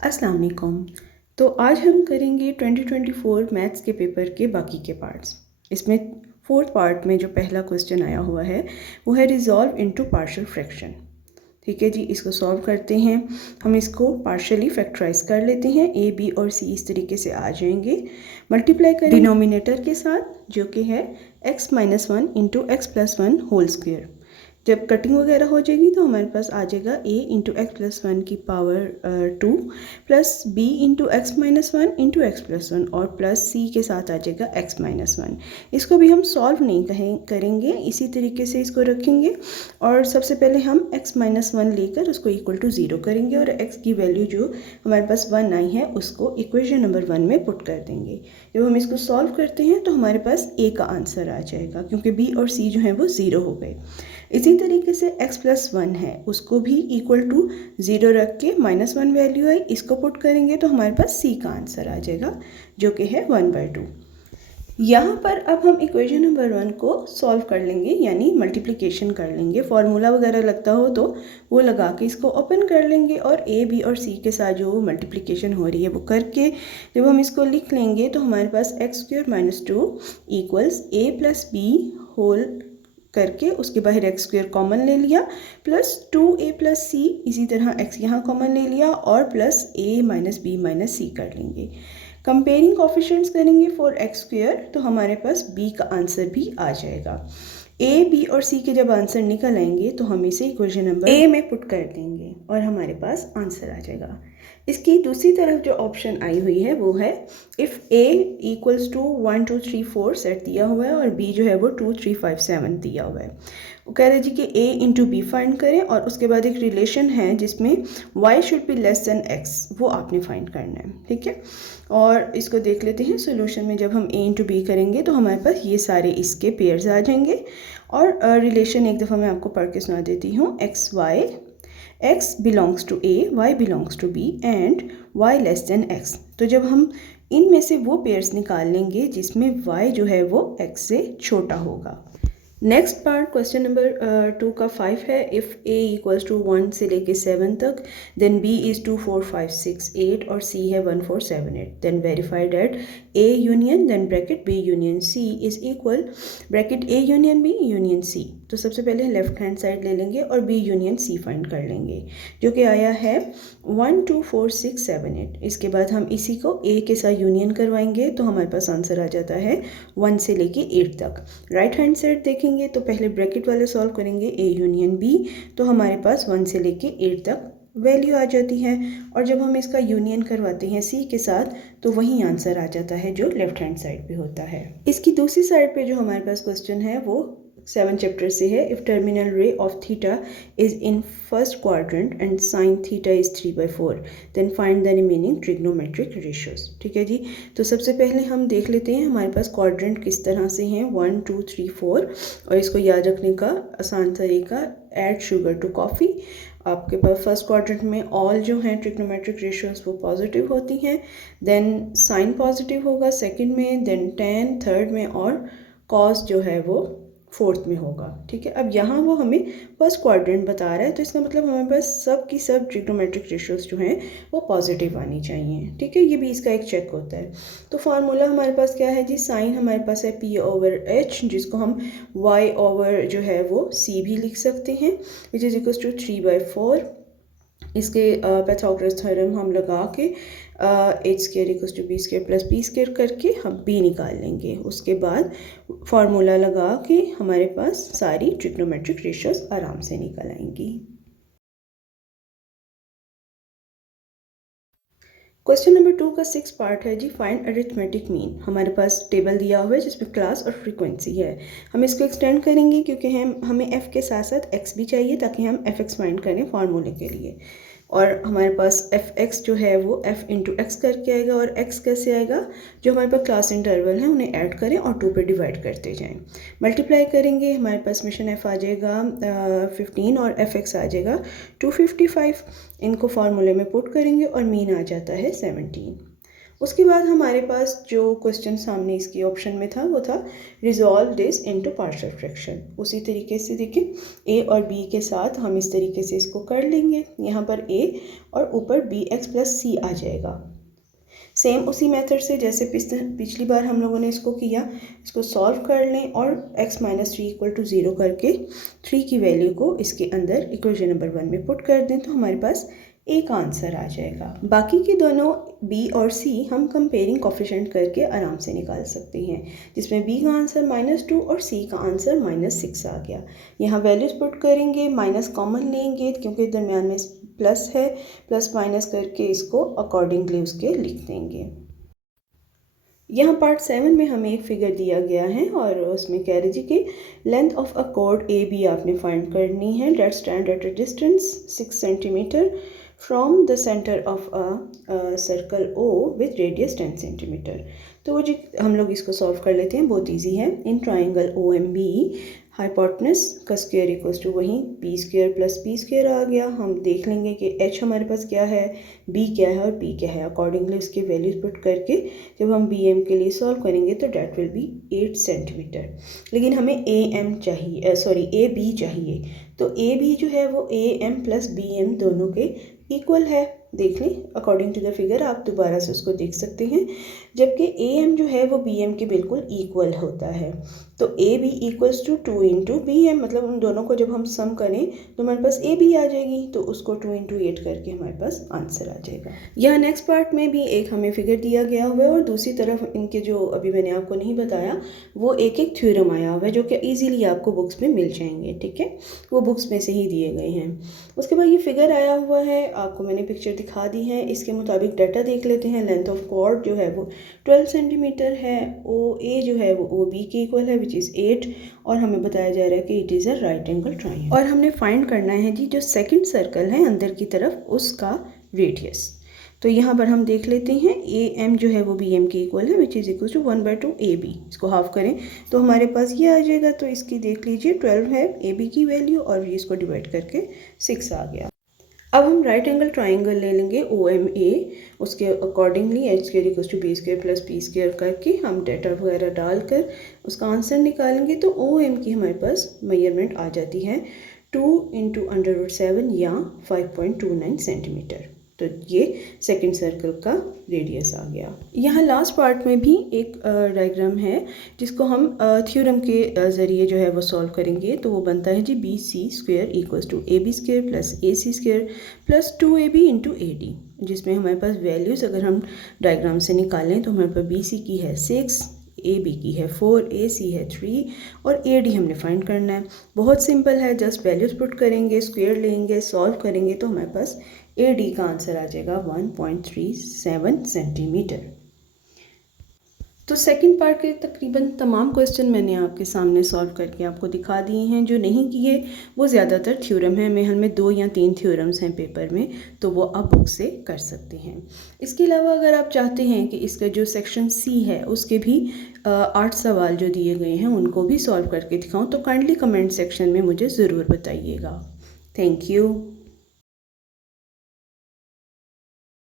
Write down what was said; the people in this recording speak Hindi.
अस्सलाम वालेकुम। तो आज हम करेंगे 2024 मैथ्स के पेपर के बाकी के पार्ट्स। इसमें फोर्थ पार्ट में जो पहला क्वेश्चन आया हुआ है वो है रिजॉल्व इनटू पार्शियल फ्रैक्शन। ठीक है जी, इसको सॉल्व करते हैं। हम इसको पार्शियली फैक्टराइज कर लेते हैं। ए बी और सी इस तरीके से आ जाएंगे। मल्टीप्लाई करें डिनोमिनेटर के साथ जो कि है x-1 into x+1 whole square. जब कटिंग वगैरह हो जाएगी तो हमारे पास आ जाएगा a इंटू x+1 की power 2 plus b into x-1 into x+1 और प्लस c के साथ आ जाएगा x-1। इसको भी हम सॉल्व नहीं करेंगे, इसी तरीके से इसको रखेंगे और सबसे पहले हम x-1 लेकर उसको इक्वल टू 0 करेंगे और x की वैल्यू जो हमारे पास 1 आई है उसको इक्वेशन नंबर 1 में पुट कर देंगे। जब हम इसको सॉल्व करते हैं तो हमारे पास a का आंसर आ जाएगा क्योंकि b और c जो है वो 0 हो गए। इसी तरीके से x+1 है उसको भी इक्वल टू 0 रख के -1 वैल्यू है, इसको पुट करेंगे तो हमारे पास c का आंसर आ जाएगा जो कि है 1/2। यहाँ पर अब हम इक्वेशन नंबर 1 को सॉल्व कर लेंगे, यानी मल्टीप्लिकेशन कर लेंगे। फॉर्मूला वगैरह लगता हो तो वो लगा के इसको ओपन कर लेंगे और a b और c के साथ जो मल्टीप्लिकेशन हो रही है वो करके जब हम इसको लिख लेंगे तो हमारे पास x² - 2 equals a + b whole करके उसके बाहर x² कॉमन ले लिया प्लस 2a + c, इसी तरह x यहाँ कॉमन ले लिया और प्लस a - b - c कर लेंगे। कंपेयरिंग कोफिशिएंट्स करेंगे फॉर x² तो हमारे पास b का आंसर भी आ जाएगा। a b और c के जब आंसर निकल आएंगे तो हम इसे इक्वेशन नंबर a में पुट कर देंगे और हमारे पास आंसर आ जाएगा। इसकी दूसरी तरफ जो ऑप्शन आई हुई है वो है इफ़ a = 1 2 3 4 सेट दिया हुआ है और b जो है वो 2 3 5 7 दिया हुआ है। वो कह रहे हैं जी कि a इंटू बी फाइंड करें और उसके बाद एक रिलेशन है जिसमें y should be less than x, वो आपने फाइंड करना है। ठीक है, और इसको देख लेते हैं सोल्यूशन में। जब हम a इंटू बी करेंगे तो हमारे पास ये सारे इसके पेयर्स आ जाएंगे और रिलेशन एक दफ़ा मैं आपको पढ़ के सुना देती हूँ। x belongs to a, y belongs to b and y less than x। तो जब हम इनमें से वो पेयर्स निकाल लेंगे जिसमें y जो है वो x से छोटा होगा। नेक्स्ट पार्ट क्वेश्चन नंबर 2 का 5 है। इफ़ a = 1 से लेके 7 तक, देन b is 2 4 5 6 8 और c है 1 4 7 8, then verify that a union then bracket b union c is equal bracket a union b union c। तो सबसे पहले लेफ्ट हैंड साइड ले लेंगे और b यूनियन c फाइंड कर लेंगे जो कि आया है 1 2 4 6 7 8। इसके बाद हम इसी को a के साथ यूनियन करवाएंगे तो हमारे पास आंसर आ जाता है 1 से लेके 8 तक। राइट हैंड साइड देखेंगे तो पहले ब्रैकेट वाले सॉल्व करेंगे a यूनियन b, तो हमारे पास 1 से लेके 8 तक वैल्यू आ जाती है और जब हम इसका यूनियन करवाते हैं c के साथ तो वही आंसर आ जाता है जो लेफ्ट हैंड साइड पे होता है। इसकी दूसरी साइड पे जो हमारे पास क्वेश्चन है वो 7 चैप्टर से है। If terminal ray of theta is in first quadrant and sine theta is 3/4 then find the remaining trigonometric ratios. ठीक है जी, तो सबसे पहले हम देख लेते हैं हमारे पास क्वाड्रेंट किस तरह से हैं 1 2 3 4, और इसको याद रखने का आसान तरीका ऐड शुगर टू कॉफ़ी। आपके पास फर्स्ट क्वाड्रेंट में ऑल जो हैं ट्रिग्नोमेट्रिक रेशियोज वो पॉजिटिव होती हैं, देन साइन पॉजिटिव होगा सेकंड में, देन टेन थर्ड में और कॉस जो है वो फोर्थ में होगा। ठीक है, अब यहाँ वो हमें फर्स्ट क्वाड्रेंट बता रहा है तो इसका मतलब हमारे पास सब की सब ट्रिग्नोमेट्रिक रेशियोज जो हैं वो पॉजिटिव आनी चाहिए। ठीक है, ये भी इसका एक चेक होता है। तो फार्मूला हमारे पास क्या है जी, साइन हमारे पास है p/h जिसको हम y/ जो है वो c भी लिख सकते हैं विच इज इक्वल्स टू 3/4। इसके पाइथागोरस थ्योरम हम लगा के h² = b² + p² करके हम b निकाल लेंगे। उसके बाद फार्मूला लगा के हमारे पास सारी ट्रिग्नोमेट्रिक रेशियोज आराम से निकल आएंगी। क्वेश्चन नंबर 2 का 6 पार्ट है जी, फाइंड अरिथमेटिक मीन। हमारे पास टेबल दिया हुआ है जिसमें क्लास और फ्रीक्वेंसी है। हम इसको एक्सटेंड करेंगे क्योंकि हमें f के साथ साथ x भी चाहिए ताकि हम fx फाइंड करें फार्मूले के लिए। और हमारे पास fx जो है वो f इंटू x करके आएगा और x कैसे आएगा, जो हमारे पास क्लास इंटरवल है उन्हें ऐड करें और 2 पे डिवाइड करते जाएं। मल्टीप्लाई करेंगे हमारे पास मिशन f आ जाएगा 15 और fx आ जाएगा 255। इनको फार्मूले में पुट करेंगे और मीन आ जाता है 17। उसके बाद हमारे पास जो क्वेश्चन सामने इसकी ऑप्शन में था वो था resolve this into partial fraction. उसी तरीके से देखिए a और b के साथ हम इस तरीके से इसको कर लेंगे। यहाँ पर a और ऊपर bx प्लस c आ जाएगा। सेम उसी मेथड से जैसे पिछली बार हम लोगों ने इसको किया, इसको सॉल्व कर लें और x माइनस 3 इक्वल टू 0 करके 3 की वैल्यू को इसके अंदर इक्वेशन नंबर 1 में पुट कर दें तो हमारे पास a का आंसर आ जाएगा। बाकी के दोनों b और c हम कंपेयरिंग कोफिशिएंट करके आराम से निकाल सकते हैं, जिसमें b का आंसर -2 और c का आंसर -6 आ गया। यहाँ वैल्यूज़ पुट करेंगे, माइनस कॉमन लेंगे क्योंकि दरमियान में प्लस है, प्लस माइनस करके इसको अकॉर्डिंगली उसके लिख देंगे। यहाँ पार्ट 7 में हमें एक फिगर दिया गया है और उसमें कह रहे जी कि length of a chord A B आपने फाइंड करनी है that stand at a distance 6 centimetre from the centre of a circle O with radius 10 centimetre. तो वो जी हम लोग इसको सॉल्व कर लेते हैं, बहुत इजी है। In triangle O M B hypotenuse का स्क्वायर इक्वल्स टू वहीं B square plus P square आ गया। हम देख लेंगे कि एच हमारे पास क्या है, बी क्या है और पी क्या है। अकॉर्डिंगली उसकी वैल्यूज पुट करके जब हम बी एम के लिए सॉल्व करेंगे तो डैट विल बी 8 सेंटीमीटर। लेकिन हमें ए एम चाहिए, सॉरी ए बी चाहिए। तो ए बी जो है वो A M plus B M दोनों के इक्वल है। देख लें अकॉर्डिंग टू द फिगर, आप दोबारा से उसको देख सकते हैं। जबकि ए एम जो है वो बी एम के बिल्कुल इक्वल होता है। तो A B equals to 2 into B M, मतलब उन दोनों को जब हम सम करें तो हमारे पास ए बी आ जाएगी। तो उसको 2 इंटू 8 करके हमारे पास आंसर आ जाएगा। यहाँ नेक्स्ट पार्ट में भी एक हमें फिगर दिया गया हुआ है और दूसरी तरफ इनके जो अभी मैंने आपको नहीं बताया वो एक एक थ्योरम आया हुआ है जो कि ईजिली आपको बुक्स में मिल जाएंगे। ठीक है, वो बुक्स में से ही दिए गए हैं। उसके बाद ये फिगर आया हुआ है, आपको मैंने पिक्चर दिखा दी है। इसके मुताबिक डाटा देख लेते हैं। लेंथ ऑफ कॉर्ड जो है वो 12 सेंटीमीटर है। ओ ए जो है वो ओ बी के इक्वल है विच इज़ 8 और हमें बताया जा रहा है कि it is a right angle triangle. और हमने फाइंड करना है जी जो सेकंड सर्कल है अंदर की तरफ उसका रेडियस। तो यहाँ पर हम देख लेते हैं ए एम जो है वो बी एम के इक्वल है which is equal to 1/2 A B. इसको हाफ करें तो हमारे पास ये आ जाएगा। तो इसकी देख लीजिए 12 है ए बी की वैल्यू और इसको डिवाइड करके 6 आ गया। अब हम राइट एंगल ट्राइंगल ले लेंगे ओ एम ए, उसके accordingly H square equal to B square plus P square करके हम डेटा वगैरह डालकर उसका आंसर निकालेंगे। तो ओ एम की हमारे पास मेजरमेंट आ जाती है 2 इंटू √7 या 5.29 सेंटीमीटर। तो ये सेकंड सर्कल का रेडियस आ गया। यहाँ लास्ट पार्ट में भी एक डायग्राम है जिसको हम थ्योरम के ज़रिए जो है वो सॉल्व करेंगे। तो वो बनता है जी B C square equals to A B square plus A C square plus 2ab into A D, जिसमें हमारे पास वैल्यूज़ अगर हम डायग्राम से निकालें तो हमारे पास बी सी की है 6, ए बी की है 4, ए सी है 3 और ए डी हमने फाइंड करना है। बहुत सिंपल है, जस्ट वैल्यूज पुट करेंगे, स्क्वायर लेंगे, सॉल्व करेंगे तो हमारे पास ए डी का आंसर आ जाएगा 1.37 सेंटीमीटर। तो सेकंड पार्ट के तकरीबन तमाम क्वेश्चन मैंने आपके सामने सॉल्व करके आपको दिखा दिए हैं। जो नहीं किए वो ज़्यादातर थ्योरम है, महल में 2 या 3 थ्योरम्स हैं पेपर में, तो वो आप बुक से कर सकते हैं। इसके अलावा अगर आप चाहते हैं कि इसका जो सेक्शन सी है उसके भी 8 सवाल जो दिए गए हैं उनको भी सॉल्व करके दिखाऊँ तो काइंडली कमेंट सेक्शन में मुझे ज़रूर बताइएगा। Thank you.